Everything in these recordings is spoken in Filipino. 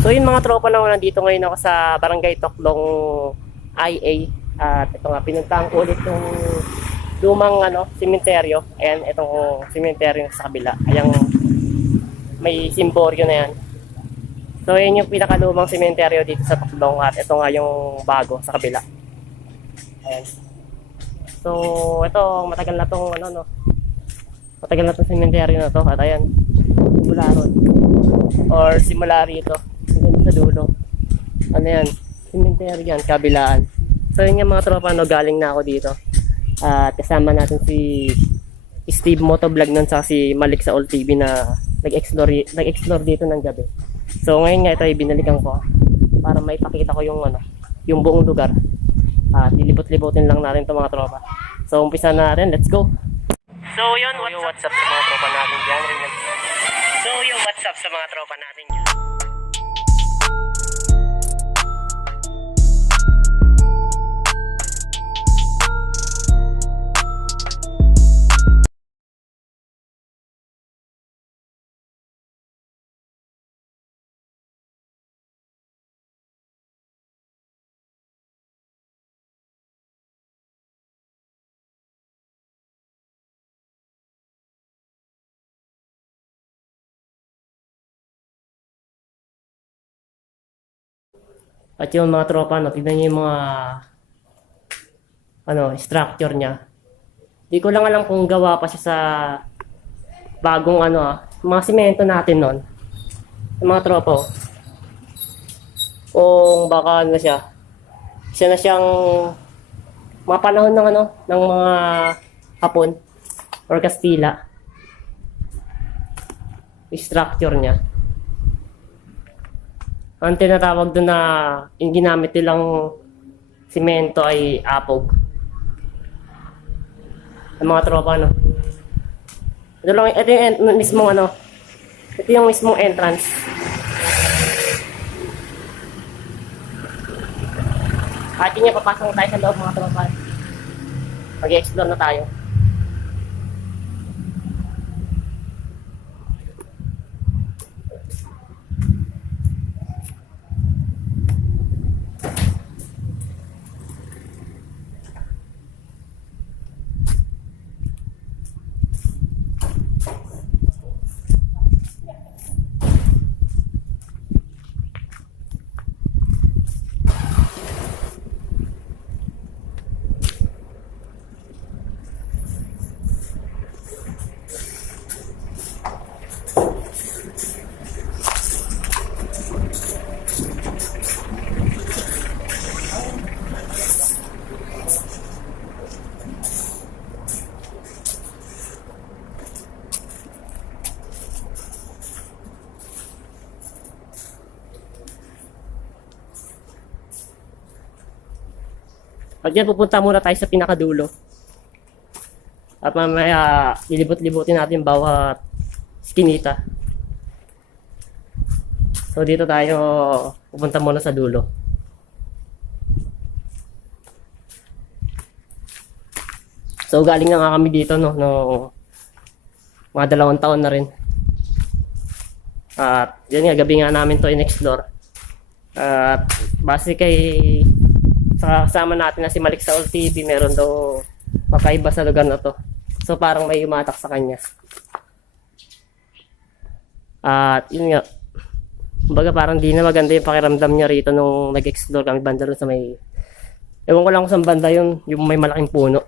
So yung mga tropa na nandito ngayon ako sa Barangay Toklong IA. At ito nga, pinuntahan ko ulit yung lumang simenteryo. Ayan, itong simenteryo sa kabila. Ayan, may simboryo na yan. So yan yung pinakalumang simenteryo dito sa Toklong at ito nga yung bago sa kabila. Ayan. So ito, matagal na tong matagal na tong simenteryo na to. At ayan, simula ron. Or simula rito. Hanggang sa dulo. Ano yan? Simenteryo yan, kabilaan. So yun yung mga tropa, galing na ako dito. At kasama natin si Steve Motovlog nun sa si Malik sa All TV na nag-explore dito ng gabi. So ngayon nga ito ay binalikan ko para maipakita ko yung buong lugar. At dilibot-libotin lang natin itong mga tropa. So umpisa na natin, let's go! So yun, what's up sa mga tropa natin dyan? So yung what's up sa mga tropa natin dyan? At yung mga tropa, tignan nyo yung mga structure niya. Di ko lang alam kung gawa pa siya sa bagong mga simento natin nun. Yung mga tropa, kung baka siya. Siya na siyang mga panahon ng ng mga Hapon or Kastila. Yung structure niya. Ang tinatawag doon na yung ginamit nilang simento ay apog. Ang mga tropa, Ito lang, ito yung mismong ito yung mismong entrance. At yun yung papasok tayo sa loob, mga tropa. Mag-explore na tayo. At yan, pupunta muna tayo sa pinakadulo. At mamaya, ilibot-libutin natin bawat skinita. So dito tayo, pupunta muna sa dulo. So galing na nga kami dito, no mga 2 taon na rin. At yan nga, gabi nga namin to in-explore. At base kay sa kasama natin na si Malik sa All TV, meron daw makaiba sa lugar na to. So parang may umatak sa kanya. At yun nga, kumbaga parang di na maganda yung pakiramdam niya rito nung nag-explore kami banda sa may, ewan ko lang kung saan banda yun, yung may malaking puno.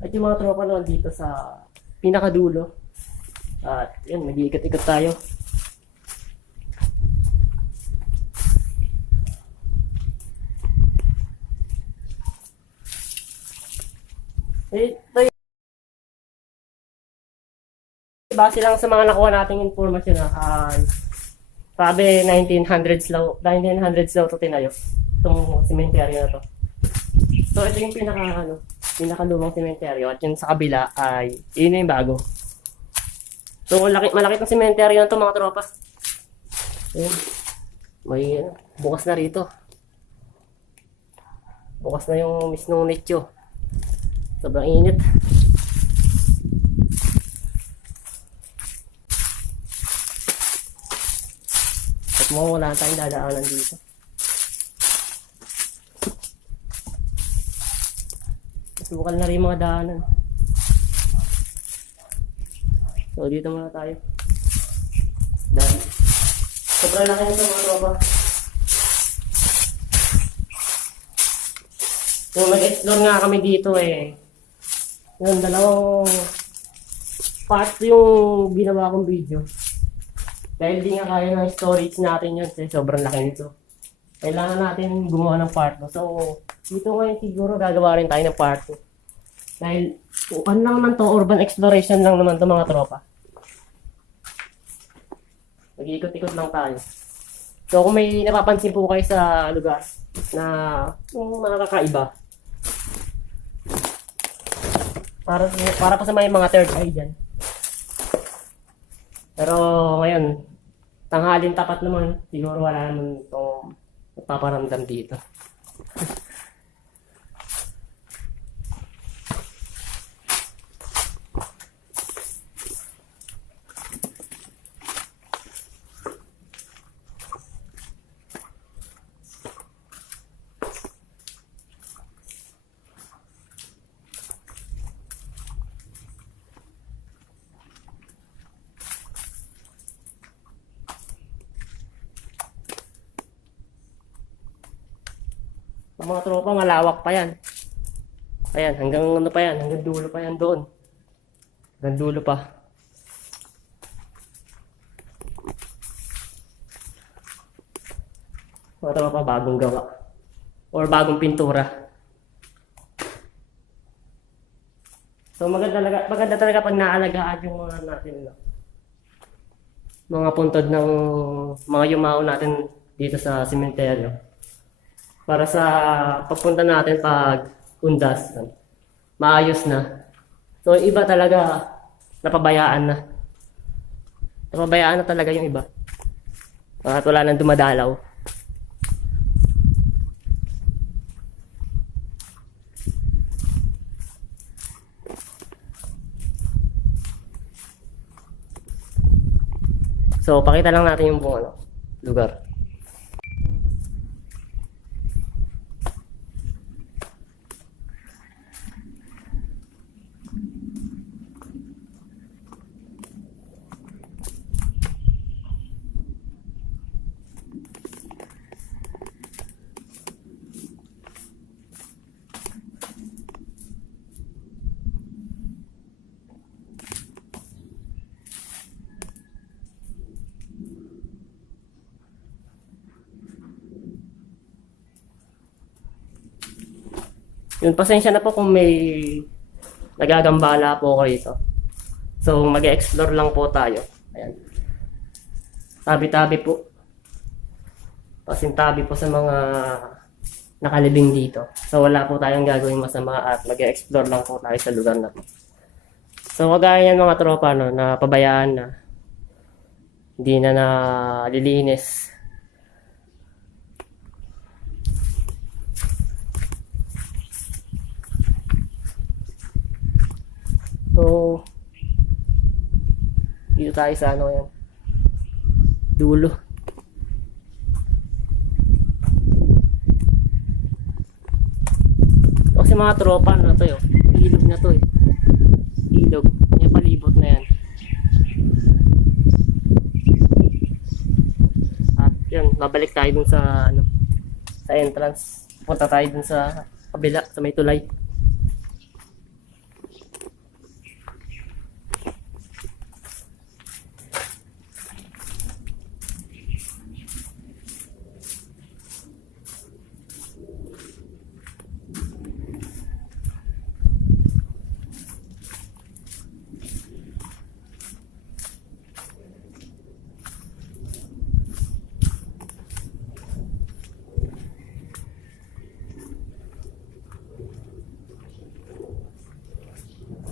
At yung mga tropa naman dito sa pinakadulo. At yun, mag-iikot-ikot tayo. Ito base lang sa mga nakuha nating informasyon sabi 1900s daw to tinayo itong sementeryo na to. So ito yung pinakalumang sementeryo at yung sa kabila ay yun na yung bago. So malaki tong sementeryo na to mga tropa. Ayun. May bukas na rito. Bukas na yung mismong nicho. Sobrang init. At mo wala tayong dadaanan dito. Bukal na rin yung mga daanan. So dito muna tayo. Dahil sobrang laki nito mga tropa. So nag-explore nga kami dito eh. Yung dalawang part yung ginawa kong video. Dahil di nga kaya ng storage natin yun kasi sobrang laki nito. Kailangan natin gumawa ng part 2. So dito ngayon siguro gagawa rin tayo ng part 2. Dahil ano lang naman to, urban exploration lang naman to mga tropa. Mag-iikot-ikot lang tayo. So kung may napapansin po kayo sa lugar na yung mga kakaiba, para pa sa may mga third eye dyan. Pero ngayon, tanghalin tapat naman, siguro wala naman itong paparamdam dito. Ang mga tropa, malawak pa yan. Ayan, hanggang ano pa yan, hanggang dulo pa yan doon. Hanggang dulo pa. Mga tropa, bagong gawa. Or bagong pintura. So maganda talaga pag naalagaan yung mga natin. No? Mga puntod ng mga yumao natin dito sa sementeryo. Para sa pagpunta natin pag undas, maayos na. So iba talaga napabayaan na. Napabayaan na talaga yung iba. At wala nang dumadalaw. So pakita lang natin yung buong lugar. Yun, pasensya na po kung may nagagambala po ako rito. So, mag-explore lang po tayo. Ayan. Tabi-tabi po. Pasintabi po sa mga nakalibing dito. So, wala po tayong gagawin masama at mag-explore lang po tayo sa lugar na to. So, kagaya yan mga tropa, no, na pabayaan na. Hindi na nalilinis. So, dito tayo sa ano yan. Dulo. Kasi mga tropa na to yun. Ilog na to eh. Ilog. Yung palibot na yan. At yun, babalik tayo dun sa ano, sa entrance. Punta tayo dun sa kabila, sa may tulay.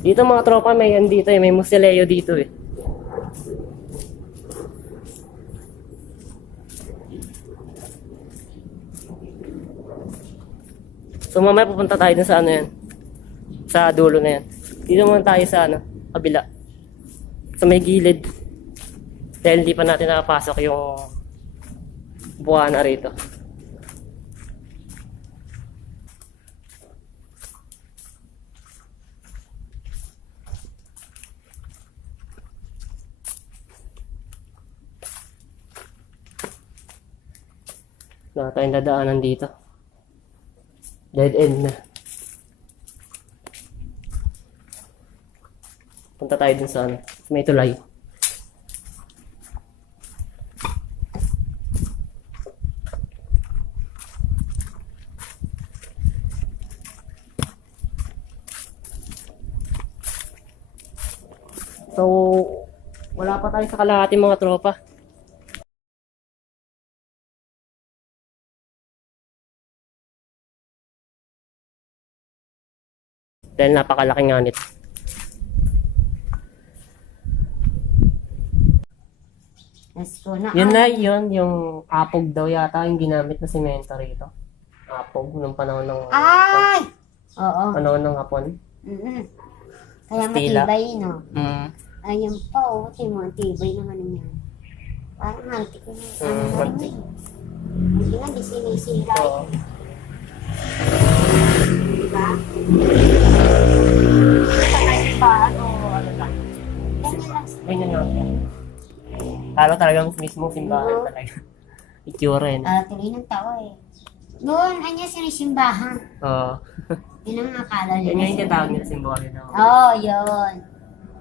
Dito mga tropa, may dito eh. May Musileo dito eh. So mamaya pupunta tayo dun sa ano yan. Sa dulo na yan. Dito muna tayo sa ano, kabila. Sa may gilid. Dahil hindi pa natin nakapasok yung buwana rito. Wala tayong dadaanan dito. Dead end na. Punta tayo dun sa ano, sa may tulay. So, wala pa tayo sa kalahati mga tropa. Dahil napakalaki nga nito. Let's go na. Yun na yun, yung apog daw yata yung ginamit na semento rito. Apog, nung panahon ng... Ay! Oo. Panahon ng hapon. Mm-mm. Kaya Stila. matibay, no? Ayun pa, oh. Timo, matibay ng ano yan. Parang antik na ano antik. Hindi nga, di sinisira. Oo. Diba? Ano lang. Ganyan lang. Ganyan lang. Lalo talagang mismo simbahan talaga. Itsura yun. Tuloy ng tao eh. Doon, anya sinisimbahan. Oo. Yun ang akala nila. Yan yung tinatawag nila simbolo. Oo, yun.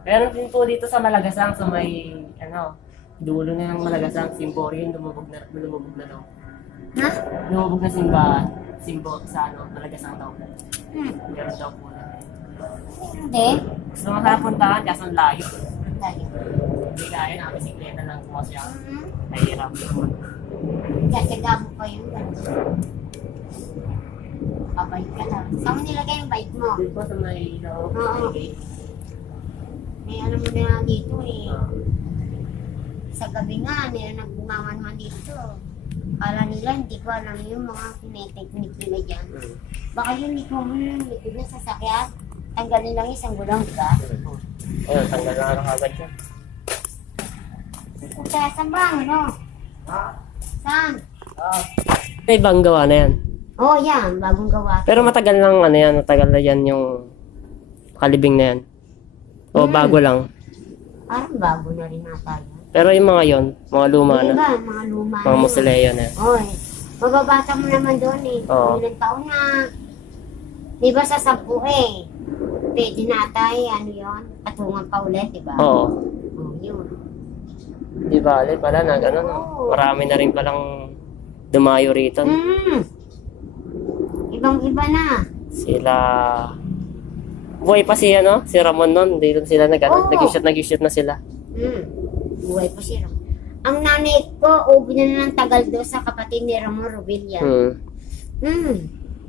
Meron din po dito sa Malagasang, sa may, ano, dulo na ng Malagasang, simbolo yun, lumubog na daw. Ha? Lumubog na simbahan, sa ano, Malagasang daw. Meron daw po na. Hindi. Gusto mo sana puntahan, kaso ang layo. Tayo. Hindi kaya na, bisikleta lang po siya. Mhm. Nahihirap. Tsaga mo pa yun. Pabike ka lang. Saan mo nilagay yung bike mo? Dito po sa may, Oo. May alam mo na dito eh. Sa gabi nga, nila nagbumangan dito. Kala nila, hindi ko alam yung mga kineteknik nila dyan. Baka yung likod mo yung likod na sasakyan, tanggalin lang isang gulang ka. Ayun, tanggal na araw agad siya. Puta, saan ba ano? Saan? May ibang gawa na yan. Oh, yan, bagong gawa. Pero matagal lang ano yan, matagal na yan yung kalibing na yan. O bago lang. Parang bago na rin nata yan. Pero yung mga yon, mga luma na. Diba, mga luma Mga Musileo na yan. Oy, mababasa mo naman doon eh. Oo. Ilang taon na. Diba sa 10 eh. Pwede na tayo, ano yun? Patungan pa ulit, diba? Oo. Oh, yun. Di bale pala na gano'n. Oo. Marami na rin palang dumayo rito. Ibang-iba na. Sila... Buhay pa si ano, si Ramon nun. Dito sila Oo. nag-shoot na sila. Buhay pa siya. Ang nanay ko, ubi na ng tagal doon sa kapatid ni Ramon Rubilla.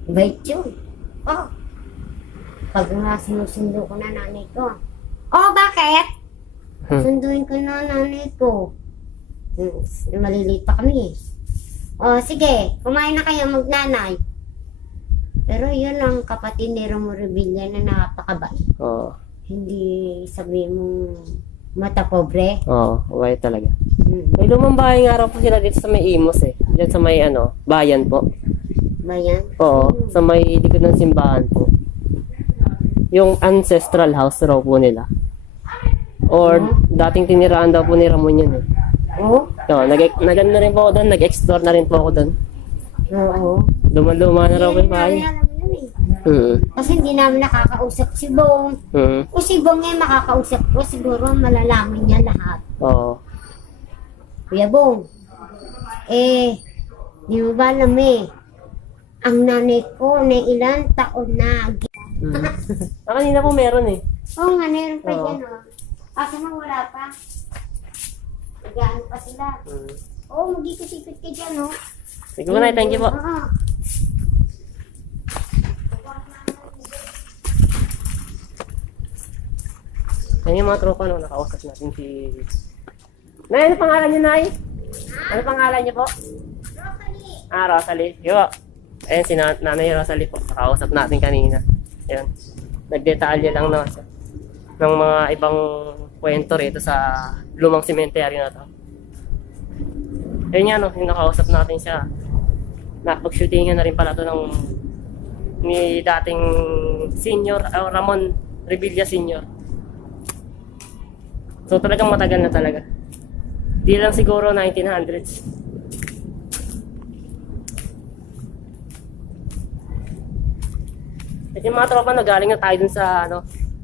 Bait yun. Oh. Pag nga sinusundo ko na nanay ko. Oh, bakit? Sunduin ko na nanay ko. Maliliit pa kami eh. Oh, sige. Kumain na kayo magnanay. Pero yun ang kapatid ni Ramon Rubilla na napakabait. Oo. Hindi sabihin mo mata pobre. Oo, buhay talaga. May lumang bahay nga raw po sila dito sa may Imos eh. Diyan sa may ano, bayan po. Bayan? Oo, sa may likod ng simbahan po. Yung ancestral house raw po nila. Or dating tiniraan daw po ni Ramon yun eh. Oo? Oo, nag-ano na rin po ako doon, nag-explore na rin po ako doon. Oo. Luma-luma na raw po yung bahay. Kasi hindi namin nakakausap si Bong. Kung si Bong ay makakausap ko, siguro malalaman niya lahat. Oo. Kuya Bong, di mo ba alam ang nanay ko na ilang taon na. Kanina po meron eh. Oo nga, meron pa Oo. dyan Kaso na wala pa. Nag-ano pa sila. Oo, mag-ikot-ikot ka dyan Sige po na, thank you po. Oo. Yan yung mga tropa, no? Nakausap natin si... Nay, ano pangalan niyo, Nay? Ano pangalan niyo po? Rosalie. Rosalie. Yo. Ayan, si Nanay Rosalie po. Nakausap natin kanina. Ayan. Nagdetalye lang na siya ng mga ibang kwento rito sa lumang sementeryo na to. Ayun yan, no? Yung nakausap natin siya. Napag-shootingan na rin pala to ng ni dating senior, Ramon Revilla Senior. So talagang matagal na talaga. Di lang siguro 1900s. At yung mga tropa, no, galing na tayo dun sa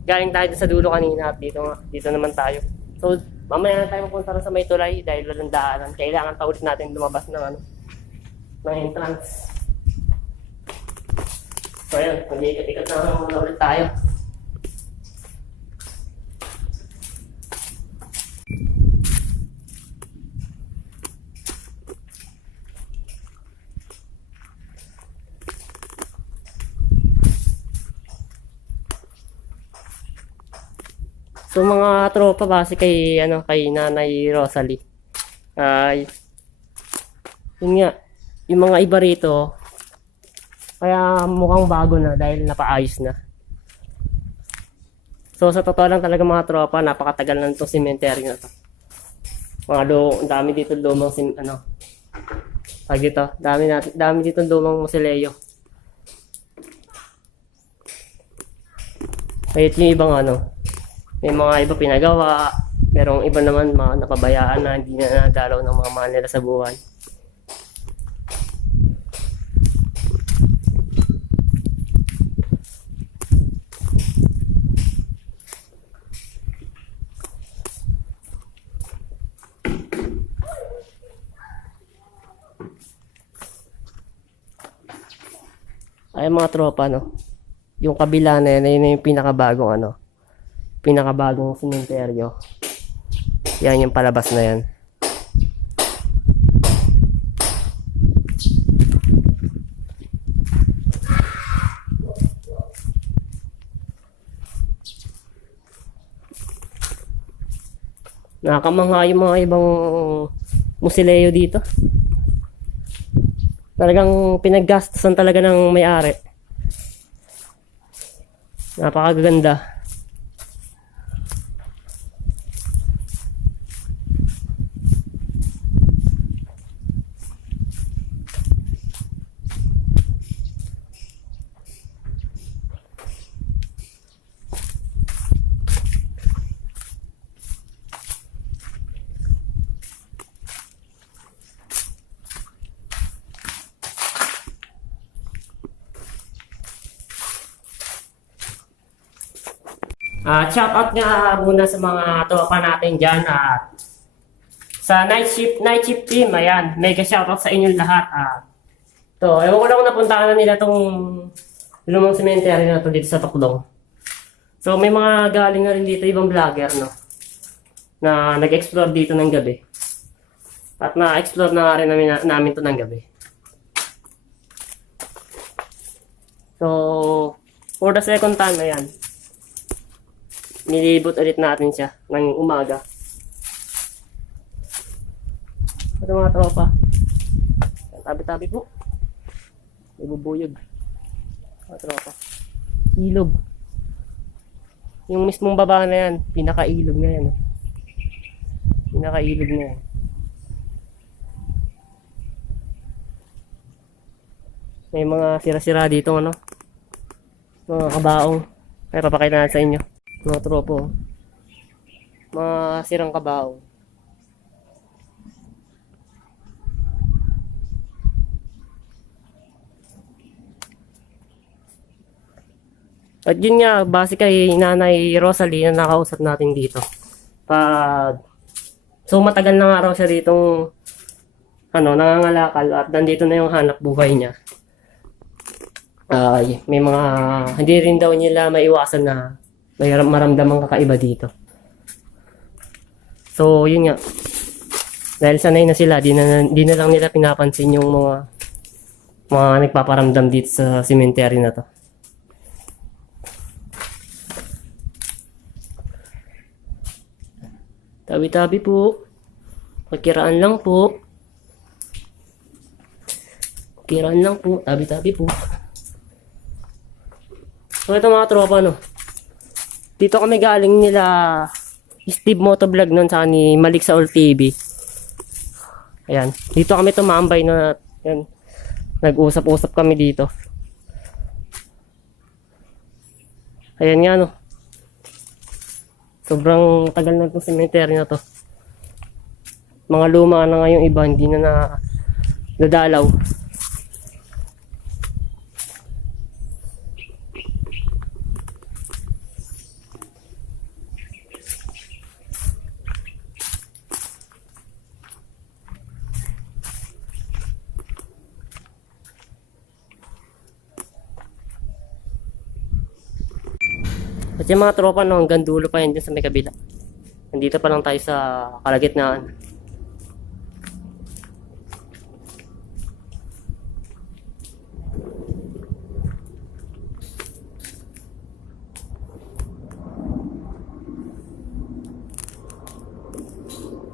galing tayo dun sa dulo kanina at dito naman tayo. So mamaya na tayo mapunta rin sa may tulay dahil walang daanan. Kailangan pa ulit natin lumabas ng ng entrance. So ayun, mag-iikat-ikat na muna ulit tayo. So mga tropa, base kay kay Nanay Rosalie. Ay yun nga, yung mga iba rito kaya mukhang bago na dahil napaayos na. So sa totoo lang talaga mga tropa, napakatagal na itong cemetery na to. Ang dami dito lumang dami dito lumang mausoleo. Kahit yung ibang may mga iba pinagawa, merong iba naman mga napabayaan na hindi na nadalaw ng mga mahal nila sa buhay. Ay mga tropa, yung kabila na yun yung pinakabagong sementeryo. Yan yung palabas na yan. Nakakamangha yung mga ibang mausoleo dito. Talagang pinaggastasan talaga ng may-ari. Napakaganda. Shout out nga muna sa mga tropa natin dyan at sa night shift team, ayan, mega shout out sa inyong lahat. Ewan ko lang kung napuntahan na nila tong lumang cemetery na to dito sa Tokdong. So may mga galing na rin dito ibang vlogger, na nag-explore dito ng gabi. At na-explore na nga rin namin to ng gabi. So for the second time, ayan, nilibot ulit natin siya ng umaga. Ito mga tropa. Tabi-tabi po. Ibubuyog. Mga tropa. Ilog. Yung mismong baba na yan, pinaka-ilog na yan. Pinaka-ilog na yan. May mga sira-sira dito, mga kabaong. Kaya papakita natin sa inyo. Mga tropo, mga sirang kabaw. At yun nga, base kay Nanay Rosalie na nakausap natin dito. So matagal na nga raw siya ditong nangangalakal at nandito na yung hanap buhay niya. May mga hindi rin daw nila maiwasan na may maramdamang kakaiba dito. So, yun nga. Dahil sanay na sila, di na lang nila pinapansin yung mga nagpaparamdam dito sa cemetery na to. Tabi-tabi po. Pagkiraan lang po. Kiraan lang po. Tabi-tabi po. So ito mga tropa no. Dito kami galing nila Steve Motovlog nun sa ni Malik sa All TV. Ayan. Dito kami tumambay na yan. Nag-usap-usap kami dito. Ayan nga no. Sobrang tagal na itong cemetery na to. Mga luma na nga yung iba, hindi na nadalaw. At yung mga tropa no, hanggang dulo pa yan dyan sa may kabila. Nandito pa lang tayo sa kalagitnaan.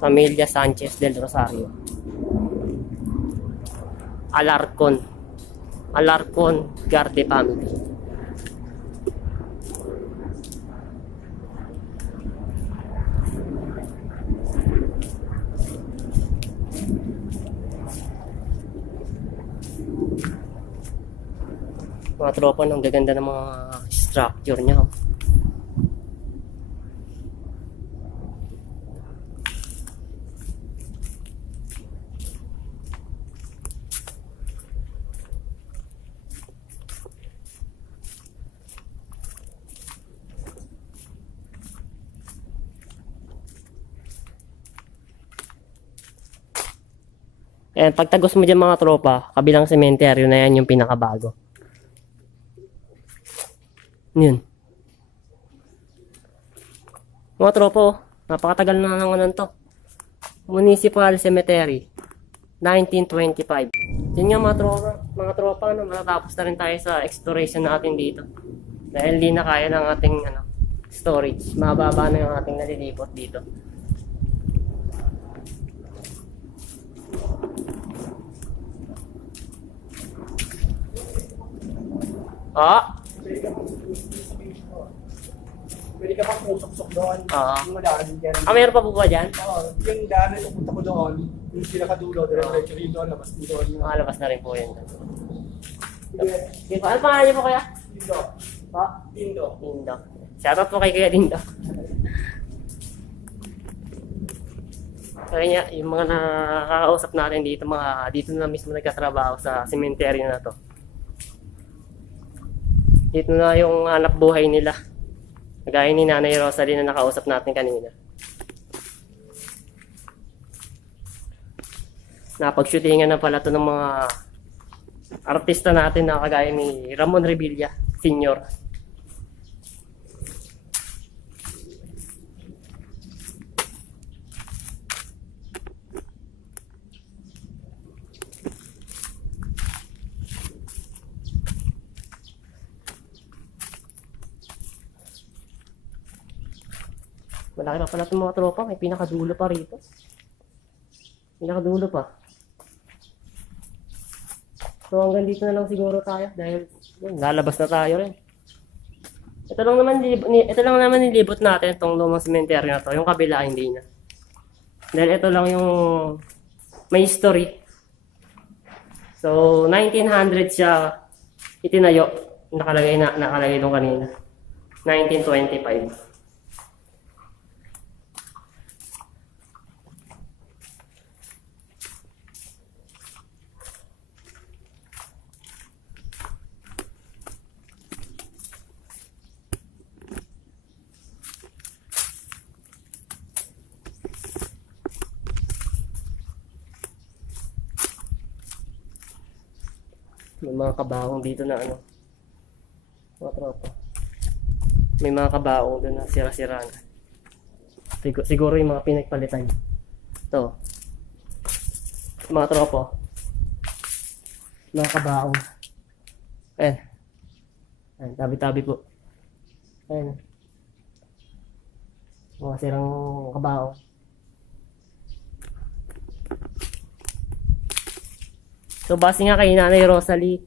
Pamilya Sanchez del Rosario. Alarcon. Alarcon Garde Family. Mga tropa ng gaganda ng mga structure niya. And pagtagos mo dyan mga tropa, kabilang sementeryo na yan yung pinakabago. Yun. Mga tropo, napakatagal na naman to. Municipal Cemetery, 1925. Yun nga mga tropa, no, matatapos na rin tayo sa exploration natin dito. Dahil hindi na kaya ng ating storage. Mababa na yung ating nalilipot dito. Ah! Pwede ka pang usok-sok doon. Yung madaan dyan. Meron pa po ba dyan? Oo, yung daan na pupunta ko doon, yung pinakadulo, diretso rin doon, labas din doon. Makalabas na rin po yun. Sige, Sige po, ano pangalan niyo po kaya? Dindo. Pa? Dindo. Dindo. Shoutout po kay Kuya Dindo. Kaya niya, yung mga nakakausap natin dito, dito na mismo nagkatrabaho sa cemetery na to. Dito na yung hanap buhay nila. Gaya ni Nanay Rosalie na nakausap natin kanina. Napag-shootingan na pala to ng mga artista natin na kagaya ni Ramon Revilla Sr. Malaki pa pala itong mga tropa. May pinakadulo pa rito. Pinakadulo pa. So hanggang dito na lang siguro tayo. Dahil yun, lalabas na tayo rin. Ito lang naman nilibot natin itong lumang cemetery na to. Yung kabila hindi na. Dahil ito lang yung may history. So 1900 siya itinayo. Nakalagay doon kanina. 1925. May mga kabaong dito na mga tropa. May mga kabaong doon na sira-sira na. Siguro yung mga pinagpalitan. Ito. Mga tropa. Mga kabaong. Ayan, tabi-tabi po. Ayan. Mga sirang kabaong. So base nga kay Nanay Rosalie,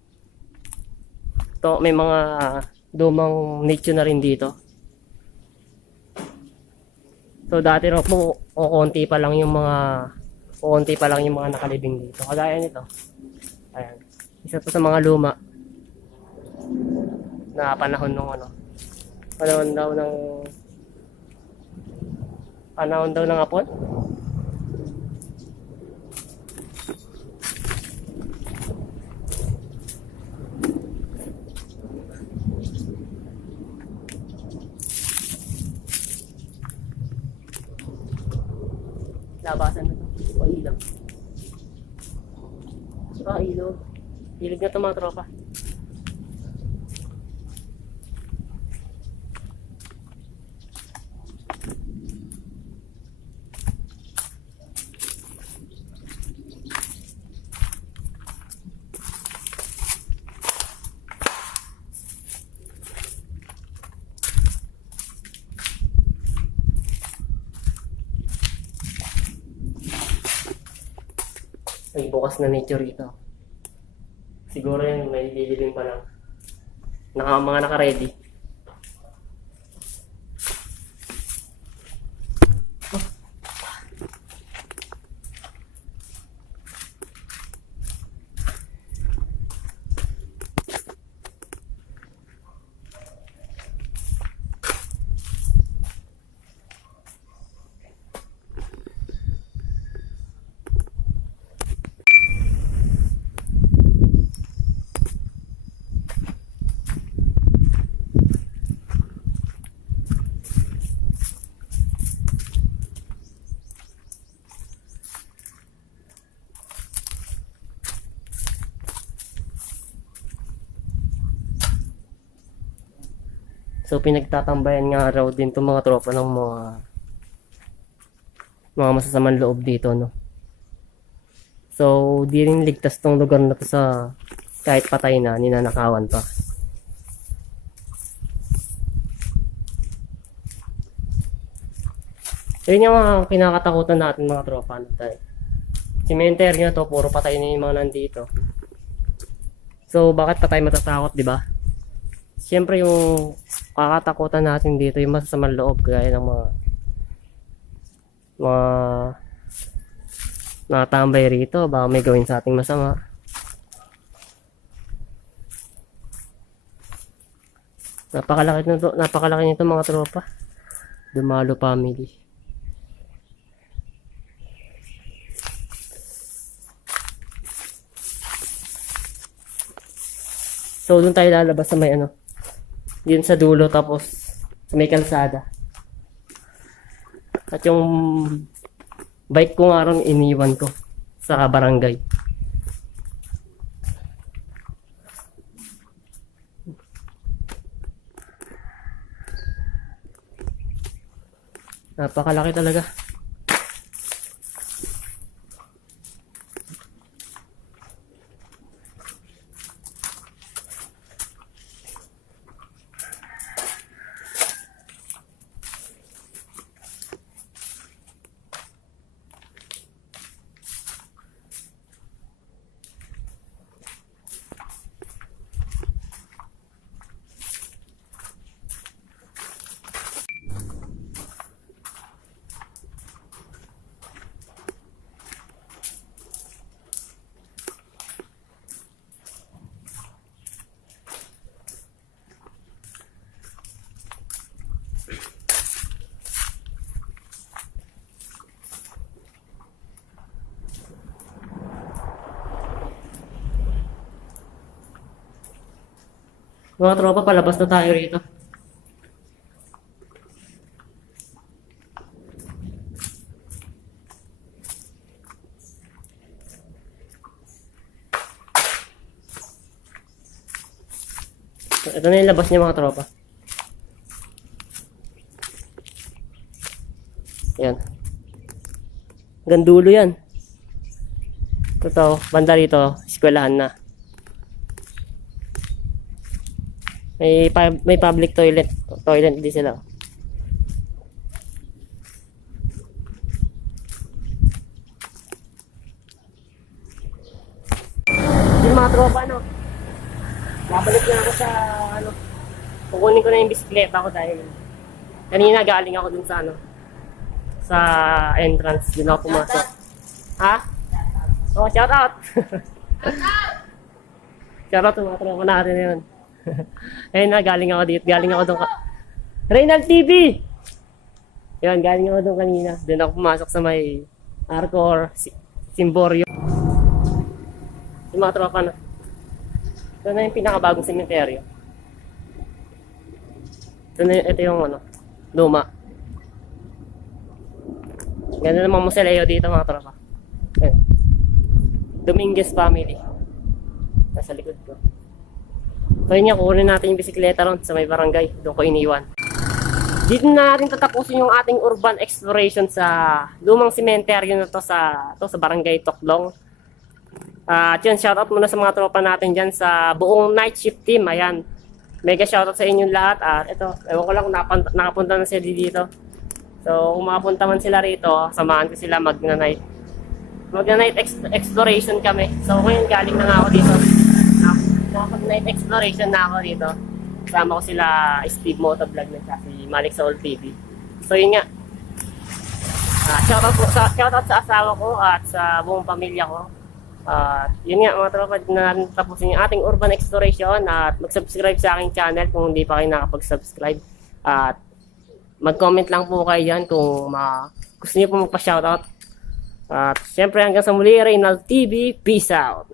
to may mga lumang nicho na rin dito. So dati raw po kukunti pa lang yung mga nakalibing dito. Kagaya nito. Ayan. Isa to sa mga luma na panahon ng hapon. Labasan na to. O ilaw. Ilaw. Hilig na to mga tropa. May bukas na nature rito. Siguro yan, may lilibing pa lang. Mga naka-ready. So pinagtatambayan nga raw din itong mga tropa ng mga masasamang loob dito, no. So di rin ligtas tong lugar na to sa kahit patay na, ninanakawan pa. Yun yung mga kinakatakutan natin mga tropa. Cemetery na to, puro patay na yung mga nandito. So bakit pa tayo matatakot, di ba? Siyempre yung kakatakutan natin dito yung masasamang loob gaya ng mga nakatambay rito, baka may gawin sa ating masama. Napakalaki nito mga tropa. Dumalo family. So doon tayo lalabas sa may yun sa dulo, tapos sa may kalsada. At yung bike ko nga rin iniwan ko sa barangay. Napakalaki talaga. Mga tropa, palabas na tayo rito. Ito na yung labas niya mga tropa. Yan. Gandulo yan. Ito, banda rito, eskwelahan na. May public toilet. Toilet din sila. mga tropa, no? Babalik na ako sa, ano, kukunin ko na yung bisikleta ko dahil kanina galing ako dun sa, ano, sa entrance. Dun ako pumasok. Ha? Oh, shout out! Shout out sa mga tropa natin yun. Ayun na, galing ako dito. Galing ako dun Reynald TV! Yan, galing ako dun kanina. Dun ako pumasok sa may Arcor, Simborio. Yung mga tropa na. Ito na yung pinakabagong sementeryo. Ito yung ano, luma. Ganda namang museleo dito mga tropa. Ayan. Dominguez family. Nasa likod ko. So yun nga, kukunin natin yung bisikleta ron sa may barangay. Doon ko iniwan. Dito na natin tatapusin yung ating urban exploration sa lumang sementeryo na to sa barangay Toklong. At yun, shoutout muna sa mga tropa natin dyan sa buong night shift team. Ayan, mega shoutout sa inyong lahat. At ito, ewan ko lang kung nakapunta na sila dito. So kung makapunta man sila rito, samahan ko sila mag-night exploration kami. So ngayon galing na nga ako dito. Nakapag-night exploration na ako dito. Kasama ko sila Steve Motovlog na si Malik Soul TV. So yun nga. Shoutout sa asawa ko at sa buong pamilya ko. Yun nga mga tropa, na tapusin yung ating urban exploration at mag-subscribe sa aking channel kung hindi pa kayo nakapag-subscribe. At mag-comment lang po kayo dyan kung gusto niyo po magpa-shoutout. At syempre hanggang sa muli, Reynald TV, peace out!